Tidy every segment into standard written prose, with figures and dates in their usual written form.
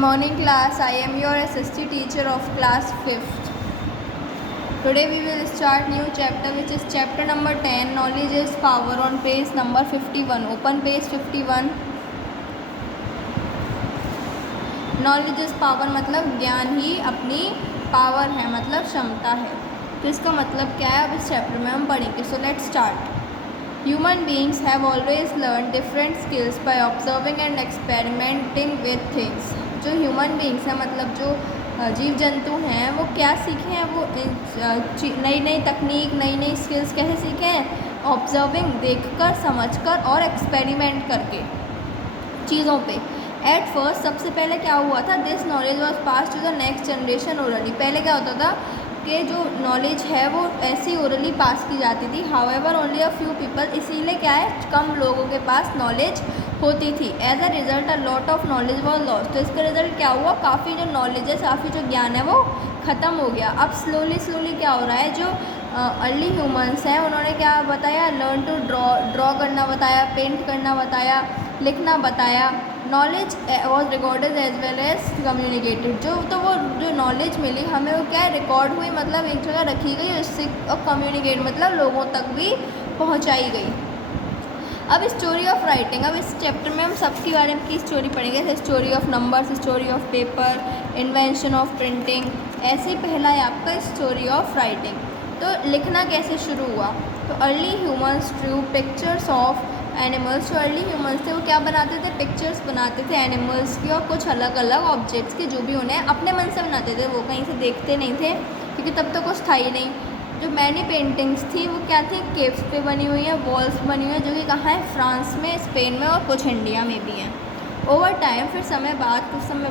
morning class. I am your SST teacher of class 5th. Today we will start new chapter, which is chapter number 10, knowledge is power, on page number 51. Open page 51. Knowledge is power मतलब ज्ञान ही अपनी power है, मतलब क्षमता है। तो इसका मतलब क्या है, अब इस चैप्टर में हम पढ़ेंगे। So let's start. Human beings have always learn different skills by observing and experimenting with things. जो ह्यूमन बींग्स हैं, मतलब जो जीव जंतु हैं, वो क्या सीखे हैं, वो नई नई तकनीक, नई नई स्किल्स कैसे सीखे हैं? ऑब्जर्विंग, देखकर, समझकर, और एक्सपेरिमेंट करके चीज़ों पे। एट फर्स्ट सबसे पहले क्या हुआ था, this knowledge was pass to the next generation orally. पहले क्या होता था कि जो नॉलेज है वो ऐसी ओरली पास की जाती थी। However only a few people, इसीलिए क्या है, कम लोगों के पास नॉलेज होती थी। As a result a lot of knowledge was lost. तो इसका रिजल्ट क्या हुआ, काफ़ी जो नॉलेज है, काफ़ी जो ज्ञान है वो ख़त्म हो गया। अब स्लोली क्या हो रहा है, जो अर्ली ह्यूमंस हैं उन्होंने क्या बताया, लर्न टू ड्रॉ करना बताया, पेंट करना बताया, लिखना बताया। Knowledge was recorded as well as communicated. वो जो नॉलेज मिली हमें, वो क्या है, रिकॉर्ड हुई, मतलब एक जगह रखी गई, उससे और कम्युनिकेट मतलब लोगों तक भी पहुंचाई गई। अब स्टोरी ऑफ राइटिंग, अब इस चैप्टर में हम सबके बारे में की स्टोरी पढ़ेंगे, जैसे story of numbers, story of paper, invention of printing. ऐसे ही पहला है आपका स्टोरी ऑफ राइटिंग। तो लिखना कैसे शुरू हुआ, तो early humans Drew pictures of animals. जो अर्ली ह्यूमंस थे वो क्या बनाते थे, पिक्चर्स बनाते थे एनिमल्स की और कुछ अलग अलग ऑब्जेक्ट्स की, जो भी उन्हें अपने मन से बनाते थे, वो कहीं से देखते नहीं थे, क्योंकि तब तक कुछ था ही नहीं। जो मैनी पेंटिंग्स थी वो क्या थी, केव्स पे बनी हुई है, वॉल्स बनी हुई है, जो कि कहाँ है, फ्रांस में, स्पेन में, और कुछ इंडिया में भी हैं। ओवर टाइम, फिर कुछ समय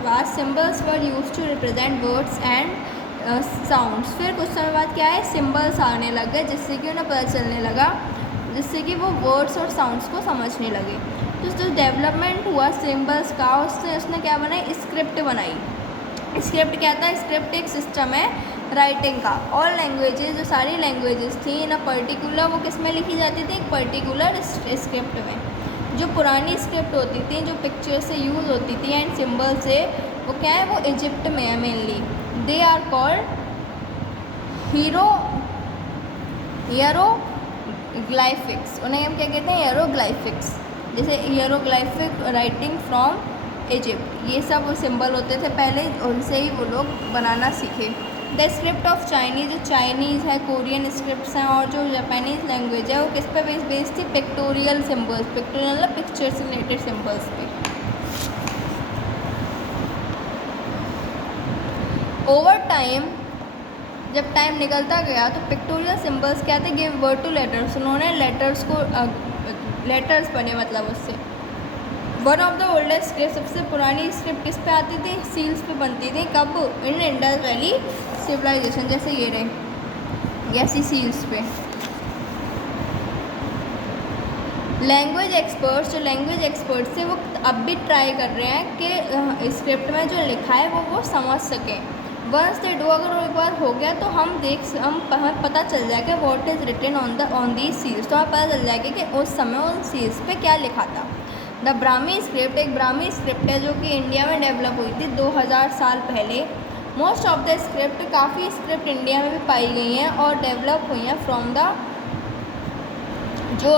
बाद symbols were used to represent words and sounds. फिर कुछ समय बाद क्या है, सिम्बल्स आने लग गए, जिससे कि उन्हें पता चलने लगा, जिससे कि वो वर्ड्स और साउंड्स को समझने लगे। तो जो डेवलपमेंट हुआ सिम्बल्स का, उसने क्या बनाई, स्क्रिप्ट बनाई। स्क्रिप्ट क्या था, स्क्रिप्ट एक सिस्टम है राइटिंग का। और लैंग्वेजेस, जो सारी लैंग्वेजेस थी इन अ पर्टिकुलर, वो किस में लिखी जाती थी, एक पर्टिकुलर स्क्रिप्ट में। जो पुरानी स्क्रिप्ट होती थी, जो पिक्चर से यूज़ होती थी एंड सिम्बल से, वो क्या है, वो इजिप्ट में है mainly. They are called hieroglyphics. उन्हें हम क्या कहते हैं, हियरोग्लाइफिक्स। जैसे हियरोग्लाइफिक राइटिंग फ्रॉम इजिप्ट, ये सब वो सिंबल होते थे पहले, उनसे ही वो लोग बनाना सीखे। द स्क्रिप्ट ऑफ चाइनीज़, जो चाइनीज़ है, कोरियन स्क्रिप्ट्स हैं, और जो जापानीज़ लैंग्वेज है, वो किस पे बेस्ड थी, पिक्टोरियल सिम्बल्स। पिक्टोरियल मतलब पिक्चर से रिलेटेड सिम्बल्स पे। ओवर टाइम, जब टाइम निकलता गया तो पिक्टोरियल सिम्बल्स क्या थे, गिव वर्ड टू लेटर्स। उन्होंने लेटर्स को लेटर्स बने, मतलब उससे। One of the oldest script, सबसे पुरानी स्क्रिप्ट किस पे आती थी, सील्स पे बनती थी। कब, इन इंडस वैली सिविलाइजेशन, जैसे ये रहे, ऐसी सील्स पे। लैंग्वेज एक्सपर्ट्स, जो लैंग्वेज एक्सपर्ट्स थे, वो अब भी ट्राई कर रहे हैं कि स्क्रिप्ट में जो लिखा है वो समझ सकें। वंस दे डू, अगर एक बार हो गया तो हमें पता चल जाएगा what is written on the seals. तो हमें पता चल जाएगा कि उस समय उन सील्स पे क्या लिखा था। द ब्राह्मी स्क्रिप्ट, एक ब्राह्मी स्क्रिप्ट है जो कि इंडिया में डेवलप हुई थी 2000 साल पहले। मोस्ट ऑफ द स्क्रिप्ट, काफ़ी स्क्रिप्ट इंडिया में भी पाई गई हैं और डेवलप हुई हैं फ्रॉम द जो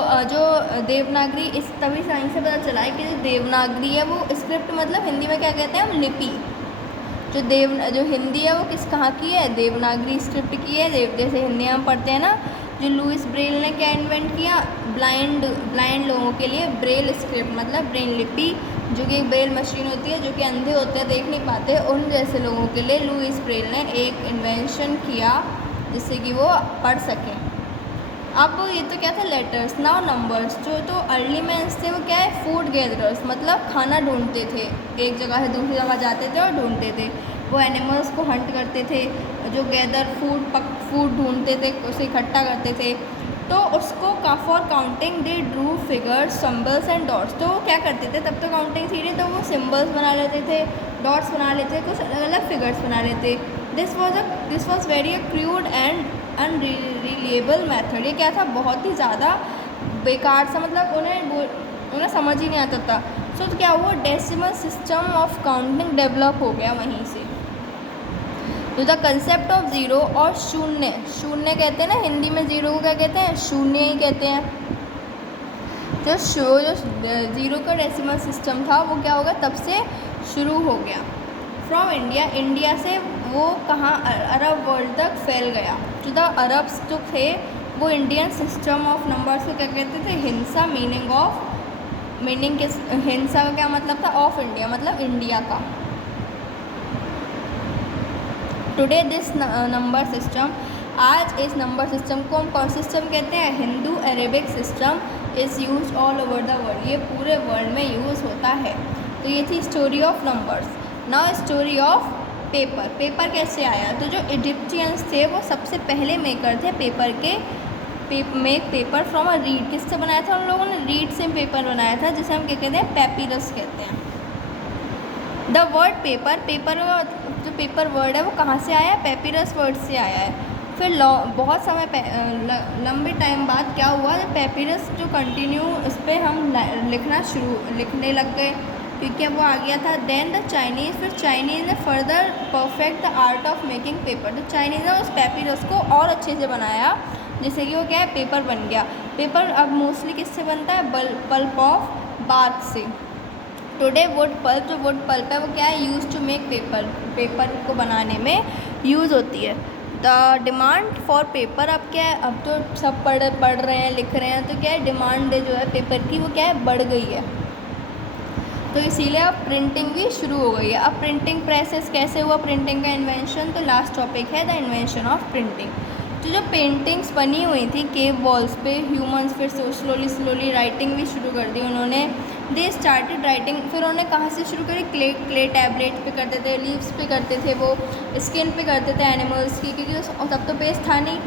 देवनागरी। इस तभी साइंस से पता चला है कि जो देवनागरी है वो स्क्रिप्ट, मतलब हिंदी में क्या कहते हैं हम, लिपि। जो हिंदी है वो कहाँ की है, देवनागरी स्क्रिप्ट की है। जैसे हिंदी हम पढ़ते हैं ना, जो लुइस ब्रेल ने क्या इन्वेंट किया, ब्लाइंड लोगों के लिए ब्रेल स्क्रिप्ट, मतलब ब्रेल लिपि, जो कि एक ब्रेल मशीन होती है, जो कि अंधे होते हैं, देख नहीं पाते, उन जैसे लोगों के लिए लुइस ब्रेल ने एक इन्वेंशन किया, जिससे कि वो पढ़ सकें। अब ये तो क्या था, लेटर्स। नाउ नंबर्स, जो तो अर्ली मैंस थे वो क्या है, फूड गैदरर्स, मतलब खाना ढूंढते थे, एक जगह से दूसरी जगह जाते थे और ढूंढते थे। वो एनिमल्स को हंट करते थे, जो गैदर फूड ढूंढते थे, उसे इकट्ठा करते थे। तो उसको for counting they Drew figures, symbols and dots. तो वो क्या करते थे, तब तो काउंटिंग थी नहीं, तो वो सिम्बल्स बना लेते थे, डॉट्स बना लेते थे, कुछ अलग अलग फिगर्स बना लेते। This was very crude and unreliable method. ये क्या था, बहुत ही ज़्यादा बेकार सा, मतलब उन्हें समझ ही नहीं आता था। तो क्या हुआ, decimal system of counting develop हो गया वहीं से। तो द कंसेप्ट ऑफ ज़ीरो और शून्य, शून्य कहते हैं ना हिंदी में, ज़ीरो को क्या कहते हैं, शून्य ही कहते हैं। जो ज़ीरो का डेसिमल सिस्टम था वो क्या हो गया, तब से शुरू हो गया। फ्रॉम इंडिया, इंडिया से वो कहाँ, अरब वर्ल्ड तक फैल गया। जो द अरब्स जो थे वो इंडियन सिस्टम ऑफ नंबर्स को क्या कहते थे, हिंसा, मीनिंग के हिंसा का क्या मतलब था, ऑफ इंडिया मतलब इंडिया का। टुडे दिस नंबर सिस्टम, आज इस नंबर सिस्टम को हम कौन सिस्टम कहते हैं, Hindu Arabic system is use all over the world, ये पूरे वर्ल्ड में यूज़ होता है। तो ये थी story of numbers. Now story of paper. Paper कैसे आया, तो जो इजिप्शियंस थे वो सबसे पहले मेकर थे पेपर के, make paper from a read. किससे बनाया था उन लोगों ने, रीड से पेपर बनाया था, जिसे हम क्या कहते हैं, पैपिरस कहते हैं। द वर्ड पेपर, पेपर जो पेपर वर्ड है वो कहाँ से आया है, पैपिरस वर्ड से आया है। फिर बहुत समय लंबे टाइम बाद क्या हुआ, पैपिरस जो कंटिन्यू उस पर हम लिखने लग गए, क्योंकि अब वो आ गया था। देन द चाइनीज़, फिर चाइनीज़ ने further perfect the art of making paper. तो चाइनीज़ ने उस पैपिरस को और अच्छे से बनाया, जैसे कि वो क्या है, पेपर बन गया। पेपर अब मोस्टली किससे बनता है, पल्प ऑफ बार्क से। टुडे वुड पल्प, जो वुड पल्प है वो क्या है, used to make paper, paper को बनाने में यूज़ होती है। द डिमांड फॉर पेपर, अब क्या है, अब तो सब पढ़ रहे हैं, लिख रहे हैं, तो क्या है, डिमांड जो है पेपर की वो क्या है, बढ़ गई है। तो इसीलिए अब प्रिंटिंग भी शुरू हो गई है। अब प्रिंटिंग प्रेसेस कैसे हुआ, प्रिंटिंग का इन्वेंशन, तो लास्ट टॉपिक है द इन्वेंशन ऑफ प्रिंटिंग। तो जो पेंटिंग्स बनी हुई थी केव वॉल्स पे, ह्यूमंस फिर स्लोली राइटिंग भी शुरू कर दी उन्होंने। दे स्टार्टेड राइटिंग, फिर उन्होंने कहाँ से शुरू करी, क्ले टैबलेट पे करते थे, लीव्स पे करते थे, वो स्किन पे करते थे एनिमल्स की, क्योंकि तब तो पेज था नहीं।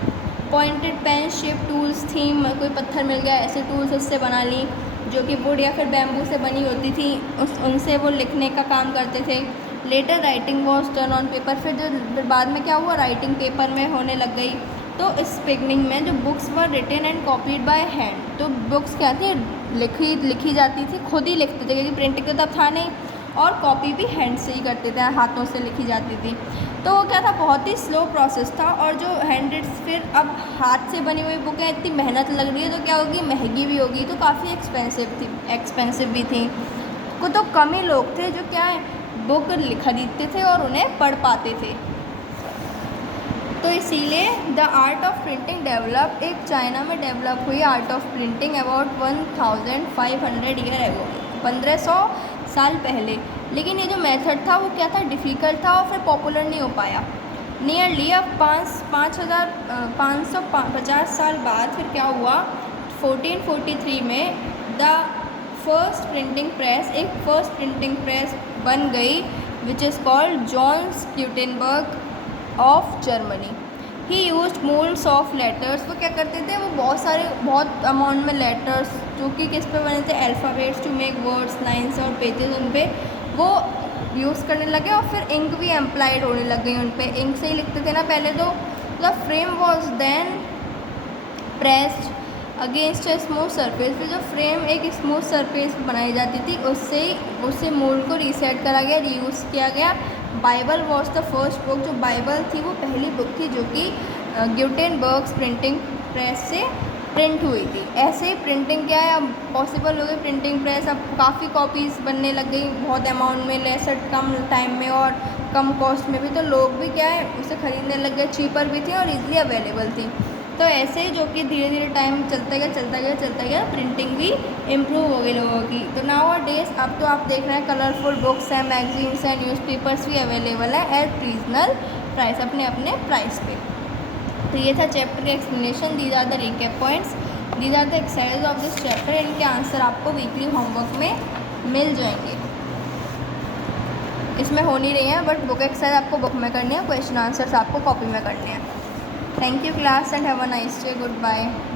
पॉइंटेड पेन शेप टूल्स थी, कोई पत्थर मिल गया ऐसे टूल्स उससे बना ली, जो कि वुड या फिर बैम्बू से बनी होती थी, उनसे वो लिखने का काम करते थे। Letter writing was done on paper, फिर बाद में क्या हुआ, राइटिंग पेपर में होने लग गई। तो इस बिगनिंग में जो books were written and copied by hand, तो बुक्स क्या थी, लिखी जाती थी, खुद ही लिखते थे, क्योंकि प्रिंटिंग तो तब था नहीं, और कॉपी भी हैंड से ही करते थे, हाथों से लिखी जाती थी। तो वो क्या था, बहुत ही स्लो प्रोसेस था। और जो हैंड, फिर अब हाथ से बनी हुई बुकें इतनी मेहनत लग रही है तो क्या होगी, महंगी भी होगी, तो काफ़ी एक्सपेंसिव भी थी। तो कम ही लोग थे जो क्या है, बुक खरीदते थे और उन्हें पढ़ पाते थे। तो इसीलिए the art of printing develop, एक चाइना में डेवलप हुई art of printing about 1500 year ago, 1500 साल पहले। लेकिन ये जो मेथड था वो क्या था, डिफ़िकल्ट था और फिर पॉपुलर नहीं हो पाया। नियरली अब 550 साल बाद फिर क्या हुआ, 1443 में द फर्स्ट प्रिंटिंग प्रेस बन गई, which is called Johns Gutenberg of Germany. He used moulds of letters, वो क्या करते थे, वो बहुत अमाउंट में लेटर्स जो कि किस पे बने थे, alphabets, to make words, lines और पेजेस, उन पे वो यूज़ करने लगे। और फिर इंक भी एम्प्लॉयड होने लग गई उन पे, इंक से ही लिखते थे ना पहले। तो the frame was then pressed against a smooth surface, फिर जो फ्रेम एक स्मूथ सरफेस बनाई जाती थी उससे मोल्ड को रीसेट करा गया, रीयूज़ किया गया। Bible was the first book, जो बाइबल थी वो पहली बुक थी जो कि ग्यूटेनबर्ग्स प्रिंटिंग प्रेस से प्रिंट हुई थी। ऐसे ही प्रिंटिंग क्या है, अब पॉसिबल हो गई प्रिंटिंग प्रेस, अब काफ़ी कॉपीज़ बनने लग गई बहुत अमाउंट में, लेसर कम टाइम में और कम कॉस्ट में भी। तो लोग भी क्या है उसे ख़रीदने लग गए, चीपर भी थी और ईज़िली अवेलेबल थी। तो ऐसे ही जो कि धीरे धीरे टाइम चलता गया प्रिंटिंग भी इम्प्रूव हो गई लोगों की। तो नाउ अ डेज अब तो आप देख रहे हैं कलरफुल बुक्स हैं, मैगजीन्स हैं, न्यूज़पेपर्स भी अवेलेबल है एट रीजनल प्राइस, अपने अपने प्राइस पे। तो ये था चैप्टर का explanation. These are the recap points, these are the exercise of this chapter. इनके आंसर आपको वीकली होमवर्क में मिल जाएंगे। इसमें हो नहीं रही हैं, बट बुक एक्सरसाइज आपको बुक में करनी है, क्वेश्चन आंसर्स आपको कॉपी में करने हैं। Thank you class and have a nice day. Goodbye.